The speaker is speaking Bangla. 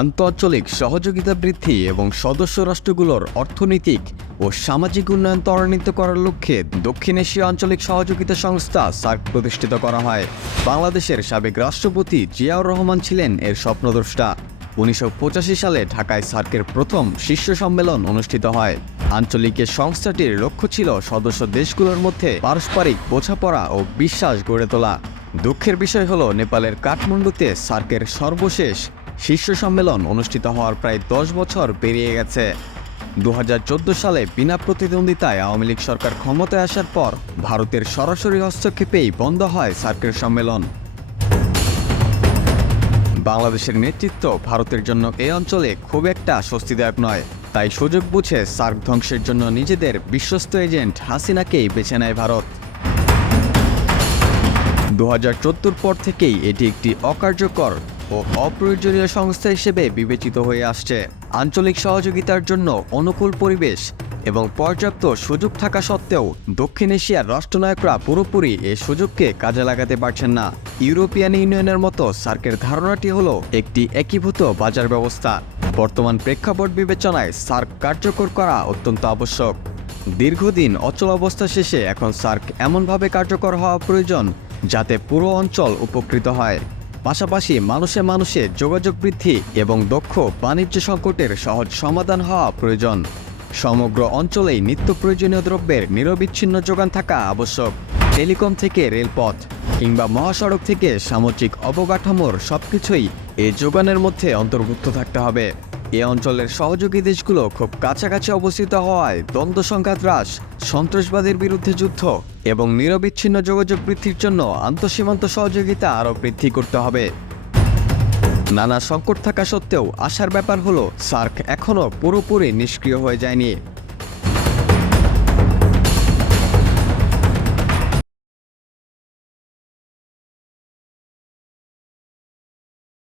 আন্তঃআঞ্চলিক সহযোগিতা বৃদ্ধি এবং সদস্য রাষ্ট্রগুলোর অর্থনৈতিক ও সামাজিক উন্নয়ন ত্বরান্বিত করার লক্ষ্যে দক্ষিণ এশীয় আঞ্চলিক সহযোগিতা সংস্থা সার্ক প্রতিষ্ঠিত করা হয়। বাংলাদেশের সাবেক রাষ্ট্রপতি জিয়াউর রহমান ছিলেন এর স্বপ্নদ্রষ্টা। 1985 সালে ঢাকায় সার্কের প্রথম শীর্ষ সম্মেলন অনুষ্ঠিত হয়। আঞ্চলিক এ সংস্থাটির লক্ষ্য ছিল সদস্য দেশগুলোর মধ্যে পারস্পরিক বোঝাপড়া ও বিশ্বাস গড়ে তোলা। দুঃখের বিষয় হলো নেপালের কাঠমান্ডুতে সার্কের সর্বশেষ শীর্ষ সম্মেলন অনুষ্ঠিত হওয়ার প্রায় 10 বছর পেরিয়ে গেছে। 2014 সালে বিনা প্রতিদ্বন্দ্বিতায় আওয়ামী লীগ সরকার ক্ষমতায় আসার পর ভারতের সরাসরি হস্তক্ষেপেই বন্ধ হয় সার্কের সম্মেলন। বাংলাদেশের নেতৃত্ব ভারতের জন্য এ অঞ্চলে খুব একটা স্বস্তিদায়ক নয়। তাই সুযোগ বুঝে সার্ক ধ্বংসের জন্য নিজেদের বিশ্বস্ত এজেন্ট হাসিনাকেই বেছে নেয় ভারত। 2014 পর থেকেই এটি একটি অকার্যকর ও অপ্রয়োজনীয় সংস্থা হিসেবে বিবেচিত হয়ে আসছে। আঞ্চলিক সহযোগিতার জন্য অনুকূল পরিবেশ এবং পর্যাপ্ত সুযোগ থাকা সত্ত্বেও দক্ষিণ এশিয়ার রাষ্ট্রনায়করা পুরোপুরি এই সুযোগকে কাজে লাগাতে পারছেন না। ইউরোপিয়ান ইউনিয়নের মতো সার্কের ধারণাটি হলো একটি একীভূত বাজার ব্যবস্থা। বর্তমান প্রেক্ষাপট বিবেচনায় সার্ক কার্যকর করা অত্যন্ত আবশ্যক। দীর্ঘদিন অচল অবস্থা শেষে এখন সার্ক এমনভাবে কার্যকর হওয়া প্রয়োজন যাতে পুরো অঞ্চল উপকৃত হয়। পাশাপাশি মানুষে মানুষে যোগাযোগ বৃদ্ধি এবং দক্ষ বাণিজ্য সংকটের সহজ সমাধান হওয়া প্রয়োজন। সমগ্র অঞ্চলেই নিত্য প্রয়োজনীয় দ্রব্যের নিরবিচ্ছিন্ন যোগান থাকা আবশ্যক। টেলিকম থেকে রেলপথ কিংবা মহাসড়ক থেকে সামুদ্রিক অবকাঠামোর সবকিছুই এই যোগানের মধ্যে অন্তর্ভুক্ত থাকতে হবে। এ অঞ্চলের সহযোগী দেশগুলো খুব কাছাকাছি অবস্থিত হওয়ায় দ্বন্দ্ব সংঘাত হ্রাস, সন্ত্রাসবাদের বিরুদ্ধে যুদ্ধ এবং নিরবিচ্ছিন্ন যোগাযোগ বৃদ্ধির জন্য আন্তঃসীমান্ত সহযোগিতা আরও বৃদ্ধি করতে হবে। নানা সংকট থাকা সত্ত্বেও আশার ব্যাপার হলো সার্ক এখনও পুরোপুরি নিষ্ক্রিয় হয়ে যায়নি।